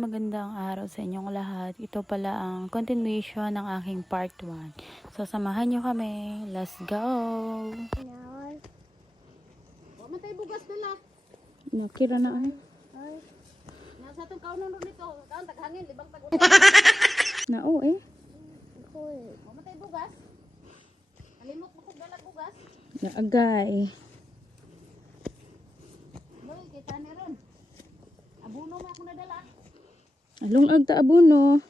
magandang araw sa inyong lahat. Ito pala ang continuation ng aking part 1. So, samahan nyo kami. Let's go! Matay bugas dala. Nakira na ano? Nasa itong kaunon nito. Kaon taghangin, libang tag. Nao eh. Matay bugas. Alimot mo kung dala bugas. Naagay. Boy, kita ni ron. Abuno mo ako nadala. Along agta abuno.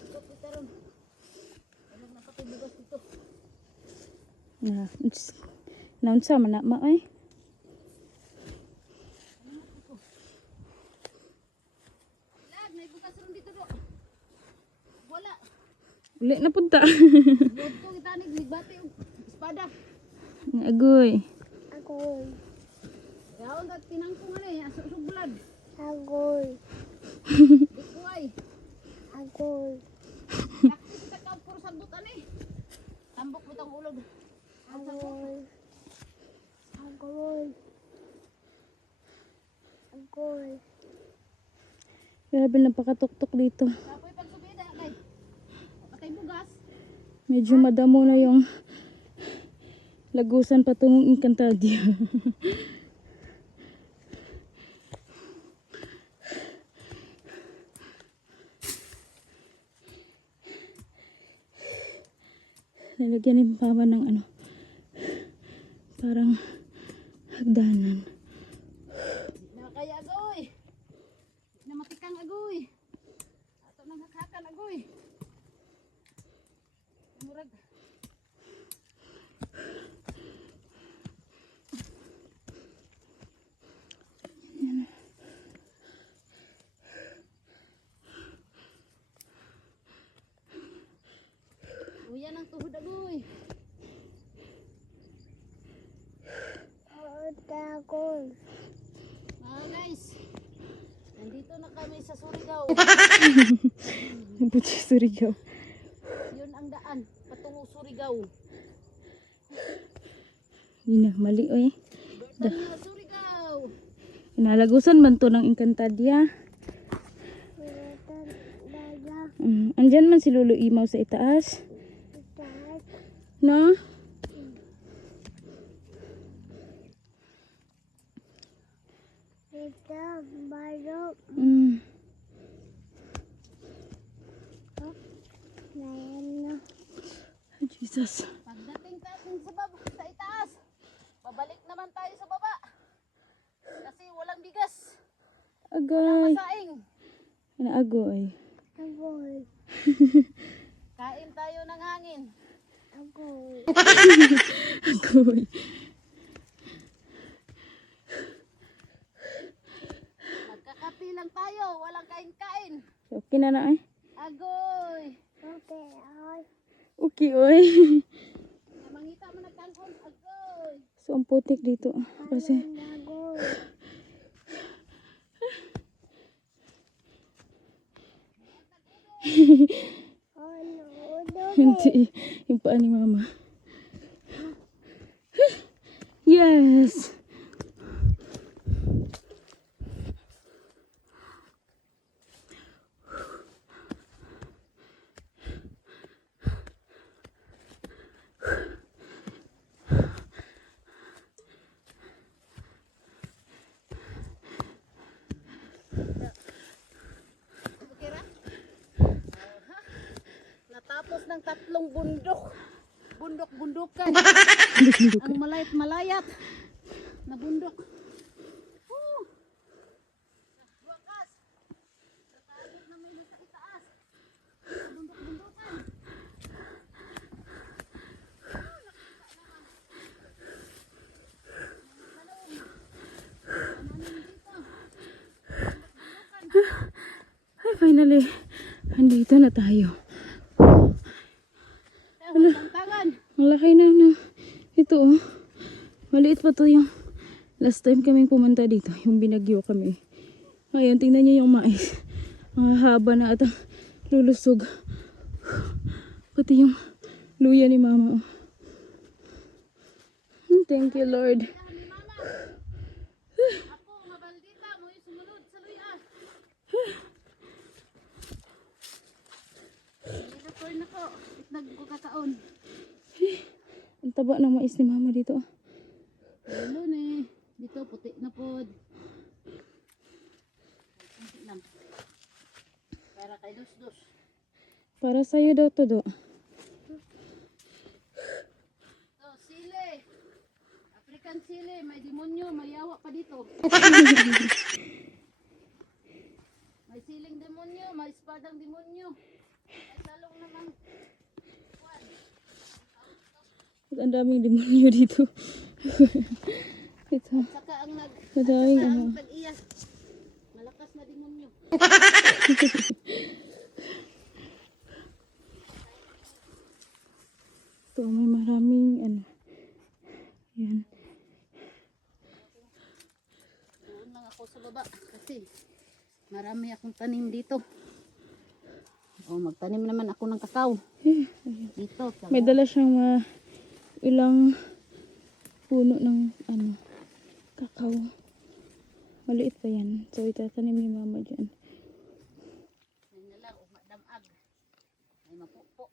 Ikot kita ron. Alam na patay bugas dito. Na, naunsa man na ma eh. Lag, may bugas ron dito do. Wala. Uli na punta. Lod ko kita ni nigbati og espada. Agoy. Yaon kat pinangkong ano eh, asok blood. Dikuay. Yakti kita ka puro sagbot ano eh. Tambok bitang ulog. Grabe napakatuktok dito. Kapoy pagsubida kay. Patay bugas. Medyo madamo na yung lagusan patungong Encantadia. Nalagyan ni Papa ng ano, parang hagdanan. Na kaya agoy. Na matikang agoy. Ato nang hakhakan agoy. Murag. Uyan ang tuhod agoy. Mga guys, nandito na kami sa Surigao. Butsi Surigao. Yun ang daan, patungong Surigao. Yun na, mali oy. Bertanya Surigao. Inalagusan man to ng Encantadia. Andyan man si Lolo Imaw sa itaas. No? Mm. Jesus. Pagdating natin sa baba, sa itaas, babalik naman tayo sa baba. Kasi walang bigas, walang Agay. masaing. Naagoy. Kain tayo ng hangin. Agoy. Magkakapi lang tayo, walang kain-kain. Okay na na eh. Agoy. Okay oy. Mangita mo nagkangkon, agoy. So ang putik dito. Kasi hindi. Yung paa ni Mama. Yes. Okay ra? Natapos ng 3 bundok. Bundok-bundukan. Ang malayat-malayat na bundok. Wakas. Natapos na may nasa itaas. Sa bundok-bundukan. Ay, finally. Andito na tayo. Tangan. Ang laki na na. Ito oh. Maliit pa to yung last time kaming pumunta dito. Yung binagyo kami. Ngayon, tingnan niyo yung mais. Ang haba na at lulusog. Pati yung luya ni Mama. Oh. Thank you, Lord. Ako, mabaldita mo taba ng mais ni mama dito. Lalo ni. Dito, puti na po. Puti lang. Para kay dos-dos. Para sa'yo daw to do. To, sili. African sili. May demonyo. May yawa pa dito. May siling demonyo. May espadang demonyo. May salong naman. Kwan. At ang daming demonyo dito. Ito. Saka ang Madaming ano. tag-iya. Malakas na demonyo. Ito, may maraming ano. Yan. Doon lang ako sa baba. Kasi marami akong tanim dito. O, magtanim naman ako ng kakao. Dito. Sa May dala siyang ilang puno ng ano, kakao. Maliit pa yan. So, itatanim ni mama dyan. Yan na lang, umadamag. May mapupo.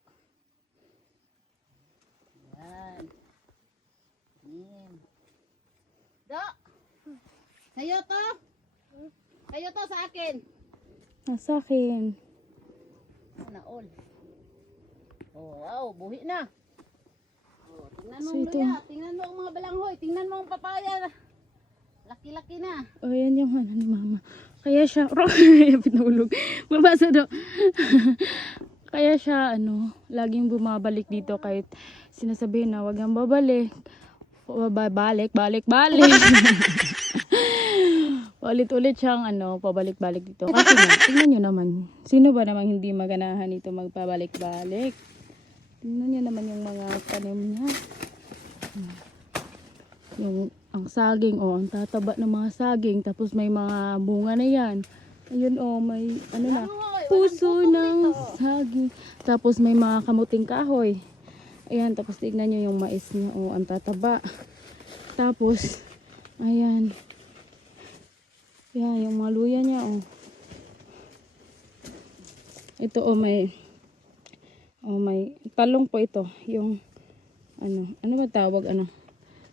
Yan. Yan. Do! Sa'yo to? Sa'yo to sa akin. Nasa akin. Sana all. Oh, wow, buhi na. Oh, tingnan mo So, ang ito. luya. Tingnan mo ang mga balanghoy. Tingnan mo ang papaya. Laki-laki na. O, yan yung ano ni mama. Kaya siya, pinahulog. Mabasa daw. Kaya siya, ano, laging bumabalik dito kahit sinasabihin na wag nang babalik. Balik. Ulit-ulit siyang, ano, pabalik-balik dito. Kasi nga, tingnan nyo naman. Sino ba namang hindi maganahan dito magpabalik-balik? Tingnan nyo naman yung mga tanim niya. Yung ang saging, ang tataba ng mga saging, tapos may mga bunga na yan. Ayun, may ano na, Balanghoy, puso walang ng bukong dito. saging. Tapos may mga kamuting kahoy. Ayan, tapos tignan nyo yung mais niya, ang tataba. Tapos, ayan. Yan, yung mga luya niya, Ito, may talong po ito. Yung, ano ba tawag,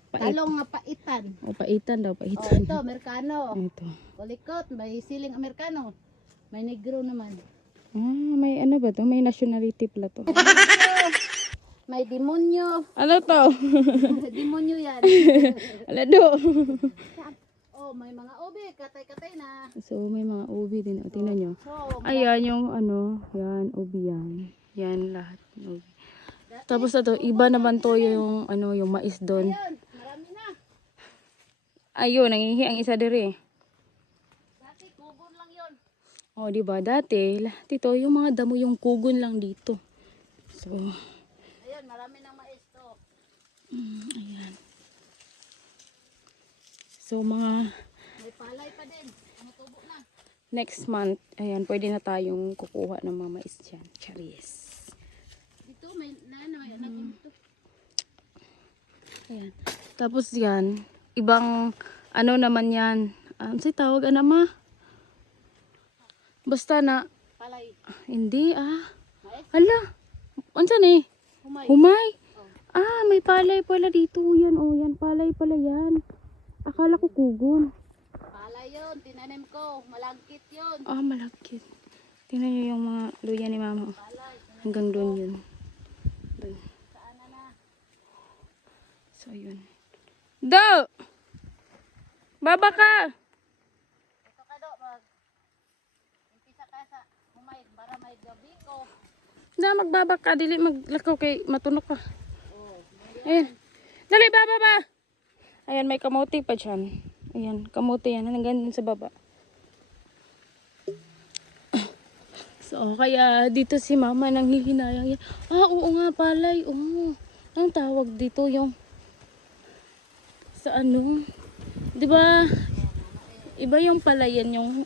Pait. Talong nga paitan. Paitan daw, Oh, paitan. ito, Amerikano. Ito. Kulikot, may siling Amerikano. May negro naman. May ano ba to? May nationality pala to. May demonyo. Ano to? Demonyo yan. Alado. Oh, may mga obi. Katay-katay na. So, may mga ubi din. Tingnan nyo. So, Ayan yung yan, ubi yan. Yan lahat. Ubi. dati, Tapos ito, iba naman to yung, yung mais doon. ayun, marami na. Ayun, nangihi ang isa diri. Dati, kugon lang yun. Di ba? Dati, dito, yung mga damo yung kugon lang dito. So, Ayun, marami ng mais to. ayan. So, mga May palay pa din. Tumutubo na. next month, ayan, pwede na tayong kukuha ng mga mais dyan. Charis. Dito, may anak dito. Ayan. Tapos yan, ibang, naman yan. Ano tawag, ma? Basta na, Palay. hindi, Mais. Hala, ansan eh? Humay. Humay? Oh. May palay pala dito. Yan, yan, palay pala yan. Akala ko kugon. Palay yun. Tinanim ko. Malagkit yun. Malagkit. Tingnan nyo yung mga luya ni mama. Palay. Hanggang doon yun. Doon. Saan na? So, yun. Do! Baba ka! Ito ka do. Umpisa ka sa humay. Para may gabi ko. Magbaba ka. Dili maglakaw kay matunok ka. Oh. Ayan. Dali, baba! Ayan, may kamote pa dyan. Ayan, kamote yan. Hanggang dun sa baba. So, kaya dito si mama nang hihinayang yan. Oo nga, palay. Oo. Ang tawag dito yung sa ano. Diba? Iba yung palayan yung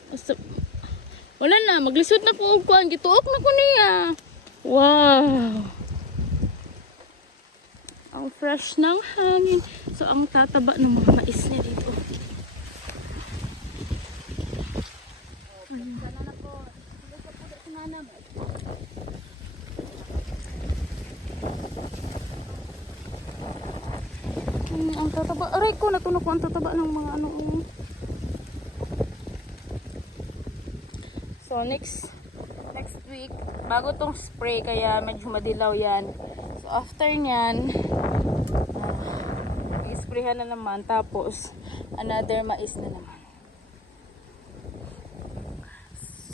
wala na, maglisod na ko og kuan. Gituok na ko niya. Wow. Ang fresh ng hangin. So, ang tataba ng mga mais niya dito. Sana na po. Tuloy ka po si nanam. tataba. Aray ko, natunog ko ang tataba ng mga ano. So next week, bago tong spray kaya medyo madilaw yan. So after nyan, i-sprayhan na naman. Tapos another mais na naman.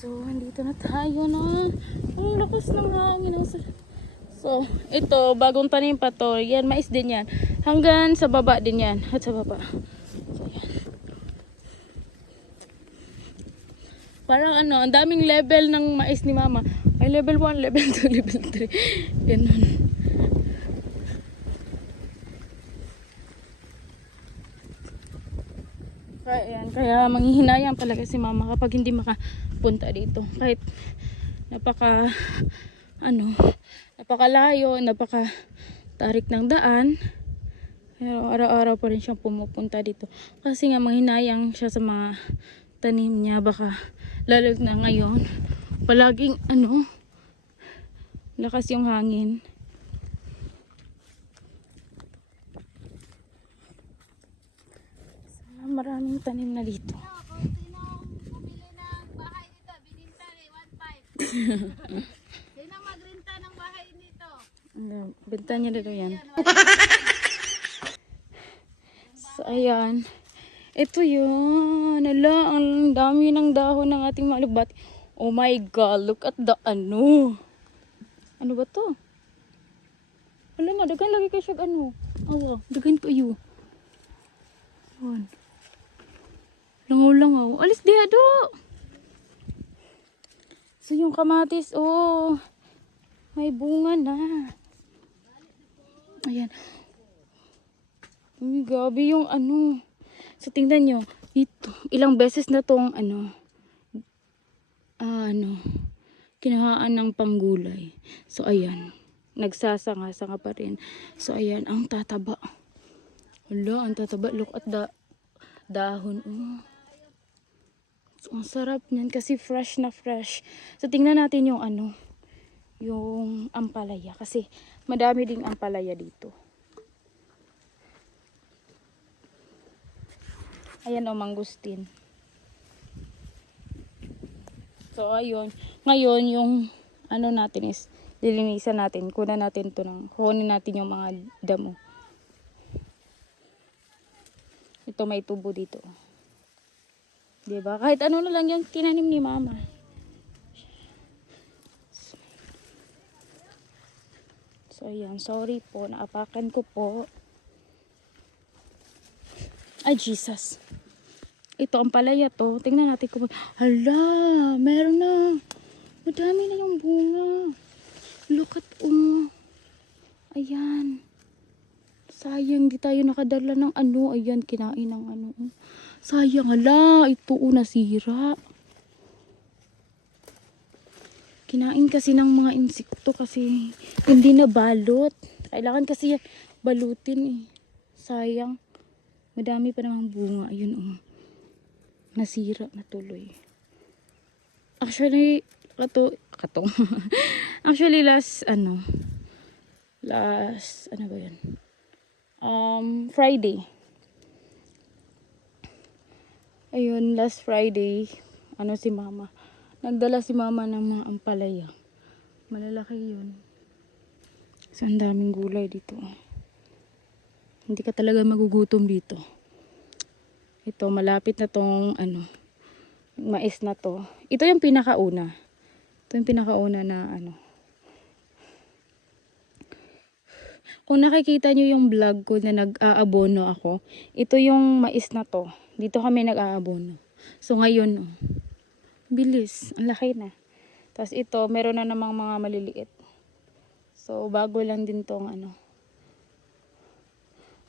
So andito na tayo na. Ang lakas ng hangin. So ito, bagong tanim pa to. Yan, mais din yan. Hanggang sa baba din yan. At sa baba. So yan. Parang ano, ang daming level ng mais ni mama. Ay, level 1, level 2, level 3. Ganun. Kaya yan, kaya manghihinayang talaga si mama kapag hindi makapunta dito. Kahit napakalayo, napakatarik ng daan. Pero araw-araw pa rin siyang pumupunta dito. Kasi nga manghinayang siya sa mga tanim niya. Baka lalo na ngayon, palaging lakas yung hangin. So, maraming tanim na dito. Kung sino bumili ng bahay dito, bininta ni 1.5. Sino magrenta ng bahay dito? Benta niya dito yan. So, ayan. Ito yun. Ala, ang dami ng dahon ng ating malubati. Oh my God, look at the ano. Ano ba to? Wala nga, dagan lagi kayo siya Awa, dagan kayo. Ayan. Langaw-langaw. Alis diha do. So yung kamatis, may bunga na. Ayan. Uy, gabi yung So tingnan nyo, ito, ilang beses na tong kinahaan ng panggulay. So ayan, nagsasanga-sanga pa rin. So ayan, ang tataba. Hala, ang tataba. Look at the dahon. So, ang sarap niyan kasi fresh na fresh. So tingnan natin yung yung ampalaya. Kasi madami ding ampalaya dito. Ayan mangustin. So ayun, ngayon yung natin is lilinisan natin, kunin natin yung mga damo. Ito may tubo dito. 'Di ba? Kahit ano na lang yung tinanim ni mama. So ayan, sorry po, naapakan ko po. Ay Jesus. Ito ang palaya to. Tingnan natin kung hala, meron na. Madami na yung bunga. Look at ayan. Sayang di tayo nakadala ng ayan, kinain ng Sayang, hala, ito nasira. Kinain kasi ng mga insekto kasi hindi na balot. Kailangan kasi balutin Sayang. Madami pa namang bunga. Ayun nasira na tuloy. Actually, Actually, last ba yun? Friday. Ayun, last Friday, si mama. Nagdala si mama ng mga ampalaya. Malalaki yun. So, ang daming gulay dito. Hindi ka talaga magugutom dito. Ito, malapit na tong mais na to. Ito yung pinakauna. Ito yung pinakauna na Kung nakikita nyo yung vlog ko na nag-aabono ako, ito yung mais na to. Dito kami nag-aabono. So ngayon, bilis. Ang laki na. Tapos ito, meron na namang mga maliliit. So bago lang din tong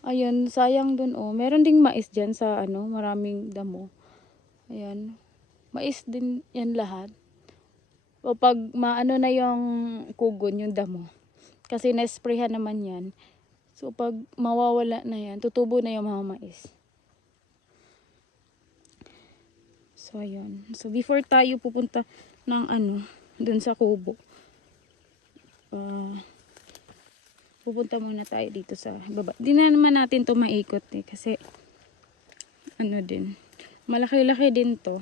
Ayun, sayang dun Meron ding mais dyan sa maraming damo. Ayan. Mais din yan lahat. O pag na yung kugon, yung damo. Kasi na-sprayhan naman yan. So pag mawawala na yan, tutubo na yung mga mais. So ayun. So before tayo pupunta ng dun sa kubo. pupunta muna tayo dito sa baba. Di na naman natin to maikot eh, kasi ano din, malaki-laki din to.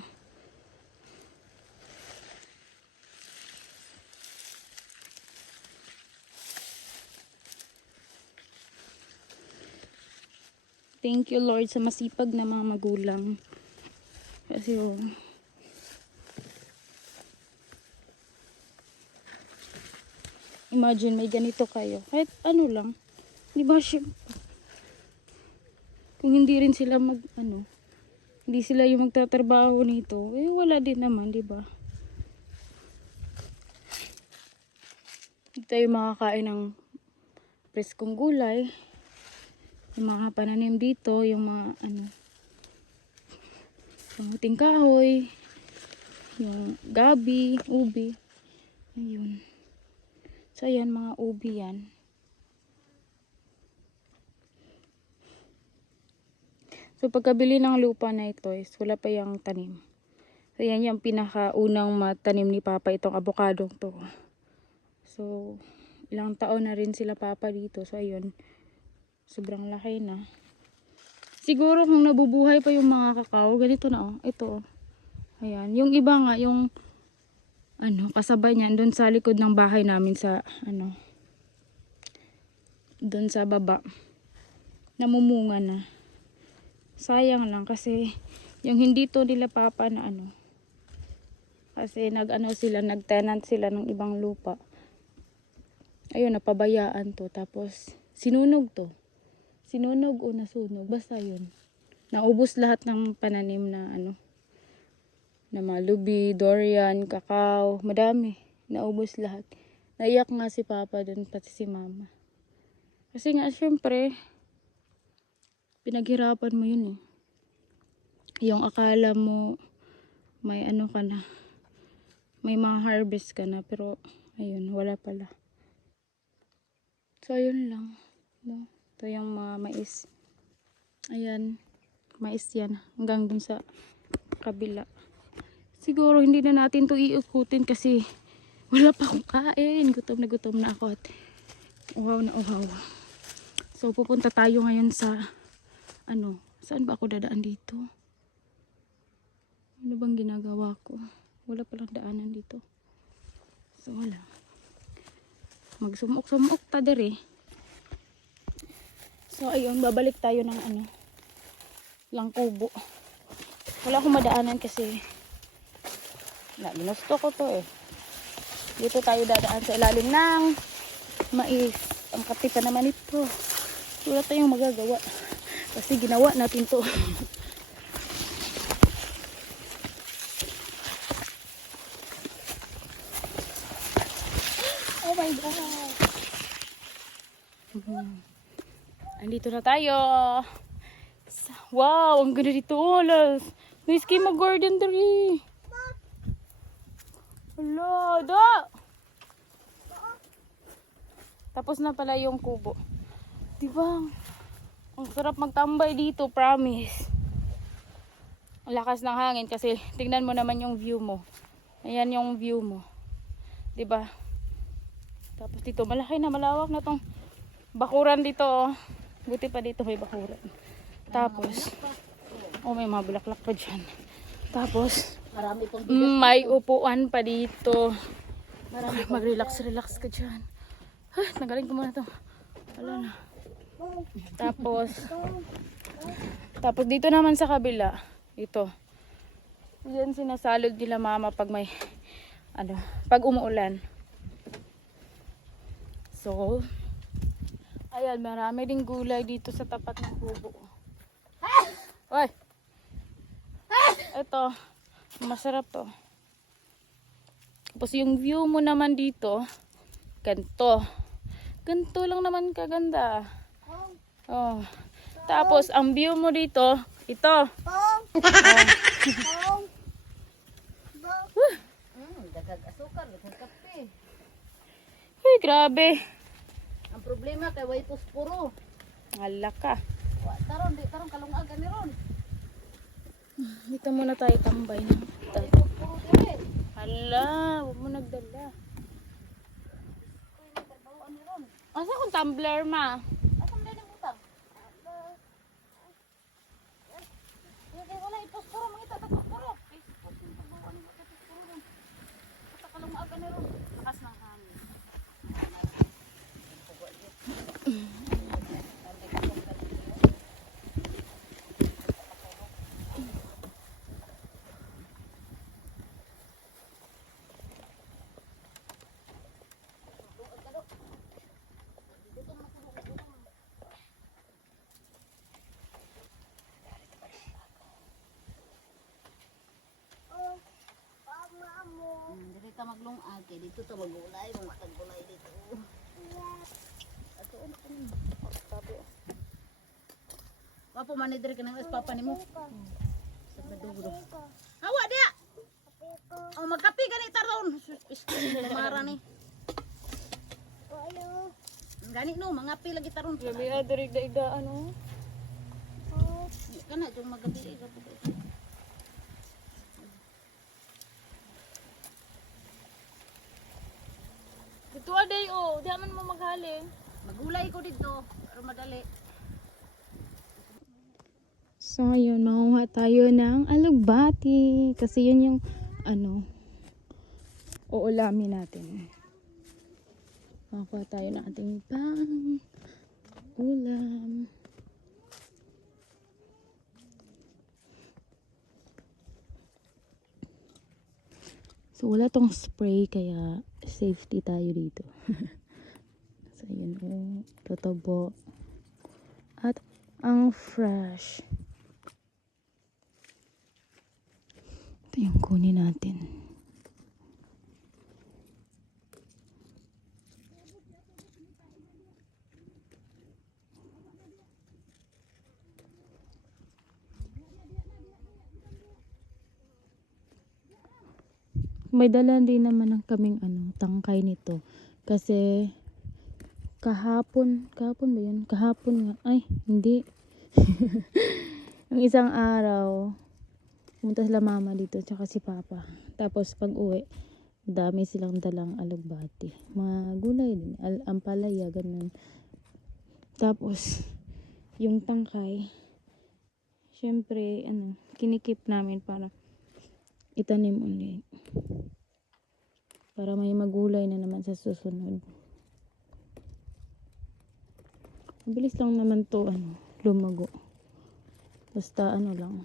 Thank you Lord sa masipag na mga magulang. Kasi imagine may ganito kayo. Kahit ano lang. Di ba kung hindi rin sila hindi sila yung magtatrabaho nito, eh wala din naman, di ba? Hindi tayo makakain ng preskong gulay. Yung mga pananim dito, yung mga kamuting kahoy, yung gabi, ubi. Ayun. So ayan, mga ubi yan. So pagkabili ng lupa na ito is wala pa yung tanim. So yan yung pinakaunang matanim ni Papa, itong avocado to. So ilang taon na rin sila Papa dito. So ayun, sobrang laki na. Siguro kung nabubuhay pa yung mga kakao, ganito na ito. Ayan, yung iba nga, yung kasabay niyan doon sa likod ng bahay namin sa doon sa baba. Namumunga na. Sayang lang kasi yung hindi to nila Papa na kasi nagtenant sila ng ibang lupa. Ayun, napabayaan to. Tapos sinunog to. Sinunog o nasunog, basta yun. Naubos lahat ng pananim na na mga lubi, durian, kakao, madami. Naubos lahat. Naiyak nga si Papa dun, pati si Mama. Kasi nga, syempre, pinaghirapan mo yun eh. Yung akala mo, may ka na. May mga harvest ka na, pero, ayun, wala pala. So, ayun lang. No? Ito yung mga mais. Ayan, mais yan. Hanggang dun sa kabila. Siguro hindi na natin to iikutin kasi wala pa akong kain. Gutom na ako at uhaw na uhaw. So pupunta tayo ngayon sa saan ba ako dadaan dito? Ano bang ginagawa ko? Wala palang daanan dito. So wala. Magsumok-sumok ta dere. So ayun, babalik tayo ng Langkubo. Wala akong madaanan kasi ginusto ko to eh. Dito tayo dadaan sa ilalim ng mais. Ang kapitan naman ito. Wala tayong magagawa. Kasi ginawa natin to. Oh my God. Andito na tayo. Wow, ang ganda dito. May schema garden dali. Hala, da! Tapos na pala yung kubo. Diba? Ang sarap magtambay dito, promise. Ang lakas ng hangin kasi tingnan mo naman yung view mo. Ayan yung view mo. Diba? Tapos dito, malaki na, malawak na tong bakuran dito. Oh. Buti pa dito may bakuran. Tapos, may mga bulaklak pa dyan. Tapos, may upuan pa dito. Mag-relax ka dyan. Nagaling ko muna to. Wala na. Tapos dito naman sa kabila, ito. Diyan sinasalod nila Mama pag may, pag umuulan. So, ayan, marami ding gulay dito sa tapat ng kubo. Oy! Ito, masarap to. Tapos yung view mo naman dito, ganito. Ganito lang naman kaganda. Oh. Tapos ang view mo dito, ito. Dagag asukar, dagag kape. Uy, grabe. Ang problema kay way puspuro. Hala ka. Taron kalungagan ni ron. Dito muna tayo tambay na. Puspuro dire. Hala, huwag mo nagdala. Asa kung tumbler ma? Asam din ang utang? Hindi, wala iposporo. Mangita ta posporo. Facebook yung pagbawa ng mga posporo ron. Patakalong maaga na ron. Lakas ng hangin. Dito ta maglungag kay dito ta magulay, magulay dito. Ato na kani. Sabi. Papa man diri kanang papa nimo. Sa badugro. Hawa dia. Oh magkape gani taron. Isko mara ni. Gani no, mangapi lagi taron. Labi diri da ano. Kana jung magabi ka po. Dito aday oh, di man mo maghalin. Magulay ko dito, pero madali. So ngayon, manguha tayo ng alugbati. Kasi yun yung, uulamin natin. Makuha tayo ng ating pang ulam. So wala tong spray, kaya safety tayo dito. So yun, totobo. At ang fresh. Ito yung kunin natin. May dala din naman ng kaming tangkay nito. Kasi kahapon ba yun? Kahapon nga. Ay, hindi. Ang isang araw, pumunta sila mama dito, tsaka si papa. Tapos pag uwi, dami silang dalang alugbati. Mga gulay din. Ampalaya, ganun. Tapos, yung tangkay, syempre, kinikip namin para itanim ulit. Para may magulay na naman sa susunod. Mabilis lang naman to, lumago. Basta lang.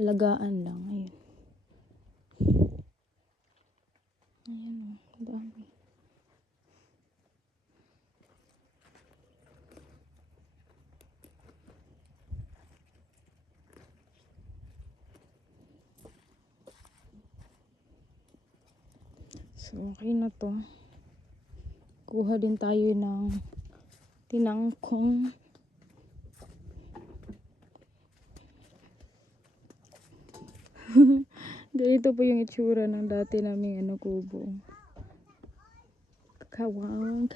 Alagaan lang. Ayun. Ayun, dami. So, okay na to. Kuha din tayo ng tinangkong. Ganito po yung itsura ng dati naming kubo. Kawawa.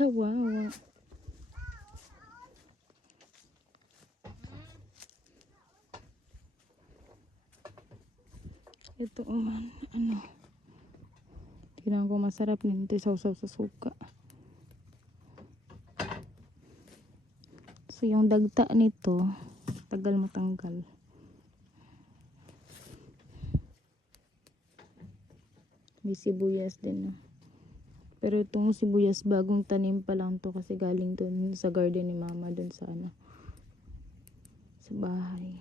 Ito tingnan ko, masarap nito, sausaw sa suka. So yung dagta nito, tagal matanggal. May sibuyas din. Pero itong sibuyas, bagong tanim pa lang to kasi galing dun sa garden ni mama dun sa sa bahay.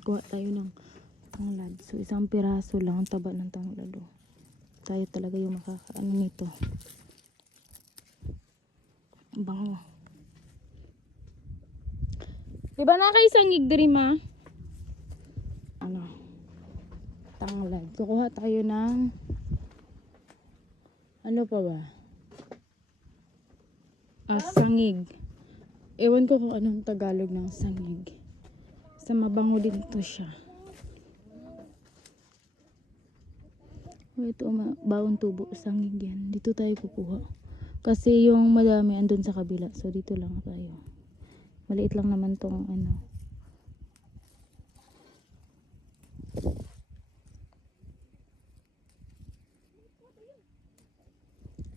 Kuha tayo ng tanglad. So isang piraso lang ang taba ng tanglad. Tayo talaga yung makakaano nito. Bango. Diba nakaisang igdiri ma? Tanglad. Kukuha tayo ng pa ba? Sangig. Ewan ko kung anong Tagalog ng sangig. Sa mabango din to siya. Ito, baon tubo, sangig yan. Dito tayo kukuha. Kasi yung madami andun sa kabila. So dito lang tayo. Maliit lang naman tong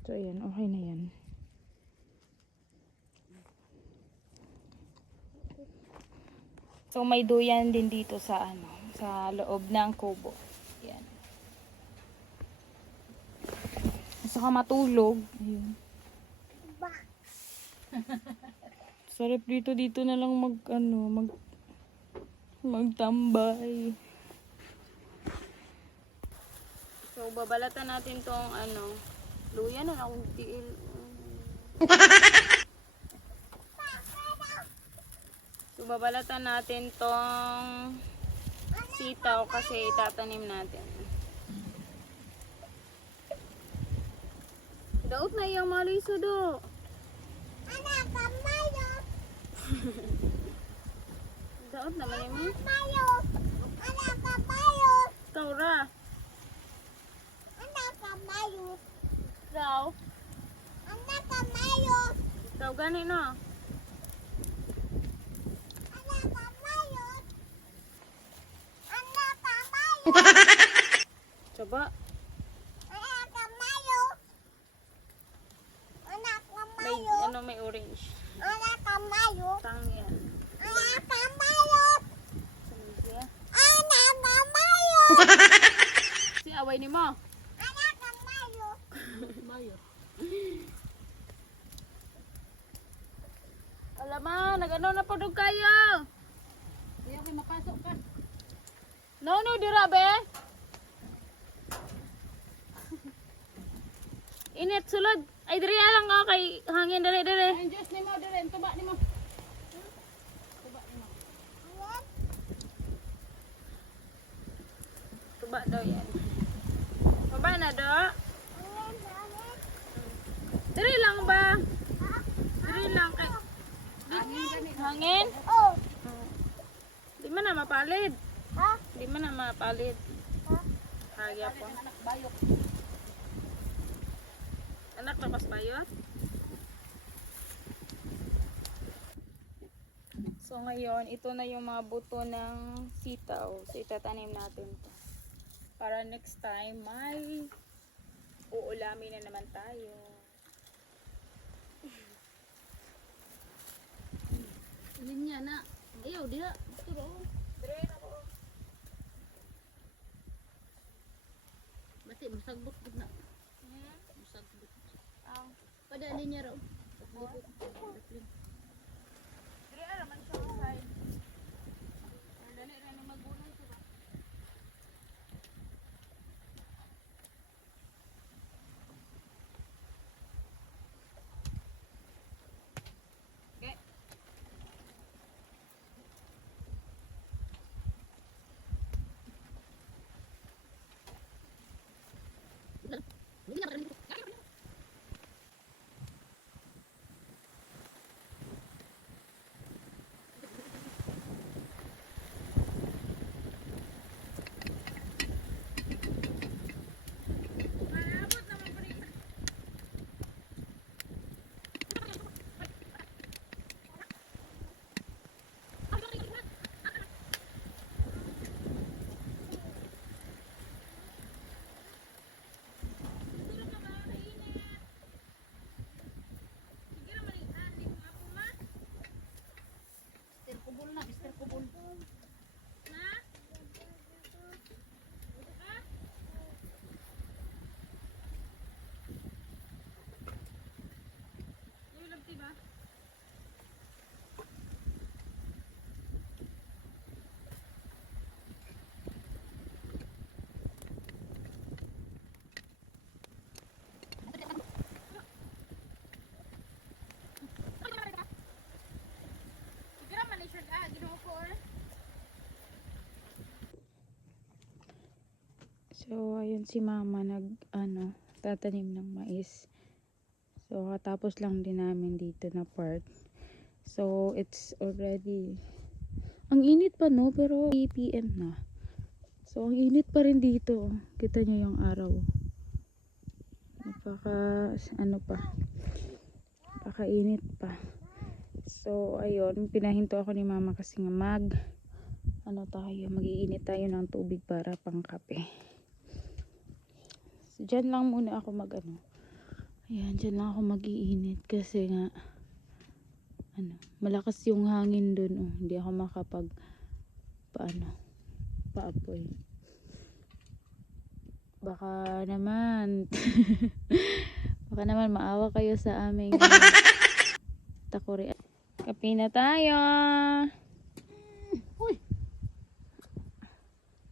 So, ayan. Okay na yan. So, may duyan din dito sa ano, sa loob ng kubo. Yan. Gusto ka matulog. Ayun. Sarap dito na lang magtambay. So, babalatan natin tong luya na akong tiil. So, babalatan natin tong sitaw kasi itatanim natin. Daot na iyang maliso do. Anak, kamayo. Daot naman yung mo. Kamayo. Anak, kamayo. Ikaw ra. Anak, kamayo. Ikaw. Anak, kamayo. Ikaw gani no. Anak, kamayo. Anak, kamayo. Coba. Anak, kamayo. Anak, May, kamayo. may orange. Anak, kamayo. Tangyan. Anak, kamayo. Saan siya? Anak, kamayo. Si away ni mo. Anak, kamayo. Mayo. Alaman, nagano na podog kayo. Ayaw kayo mapasok ka. No, dira be. Init sulod. Ay diri lang ako kay hangin dali. Ang Diyos ni mo, dire, tuba ni mo. Tuba ni mo. Tuba daw yan. Baba na do. Diri lang ba? Diri lang kay hangin. Oh. Di man na mapalid. Ha? Di man na mapalid. Ha? Hagya po. Anak, bayok. Anak na pas bayot. So ngayon, ito na yung mga buto ng sitaw. So itatanim natin to. Para next time may uulamin na naman tayo. Linya na. Ayaw, dira. Turo. Dire na ko. Bati, masagbot gud na. Masagbot. Pada linya raw. Dire naman sa side. Dali ra na magunay ko ba. Okay. Mister Kubul na, Mister Kubul. So, ayun si mama tatanim ng mais. So, katapos lang din namin dito na part. So, it's already, ang init pa no, pero 3 PM na. So, ang init pa rin dito. Kita niyo yung araw. Napakainit pa. So, ayun, pinahinto ako ni mama kasi nga mag-iinit tayo ng tubig para pang kape. So, dyan lang muna ako Ayan, dyan lang ako mag-iinit kasi nga malakas yung hangin dun. Oh. Hindi ako makapag paapoy. Baka naman baka naman maawa kayo sa aming takuri. Kape na tayo.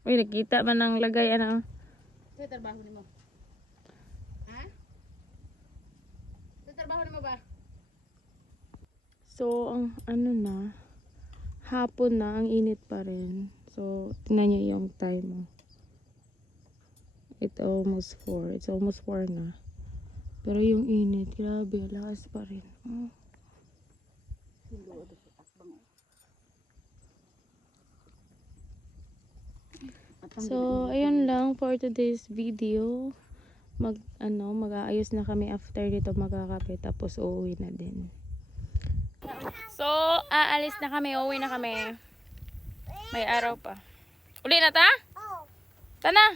Uy, nakita man ang lagay Ito trabaho ni mo. Ha? Ito trabaho ni mo ba? So, ang hapon na, ang init pa rin. So, tingnan nyo yung time. Oh. It's almost 4. It's almost 4 na. Pero yung init, grabe, lakas pa rin. Oh. So, ayun lang for today's video. Mag-aayos na kami after dito magkakape. Tapos, uuwi na din. So, aalis na kami. Uuwi na kami. May araw pa. Uli na ta? Oo. Tana.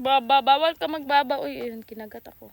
Bawal ka magbaba. Uy, ayun, kinagat ako.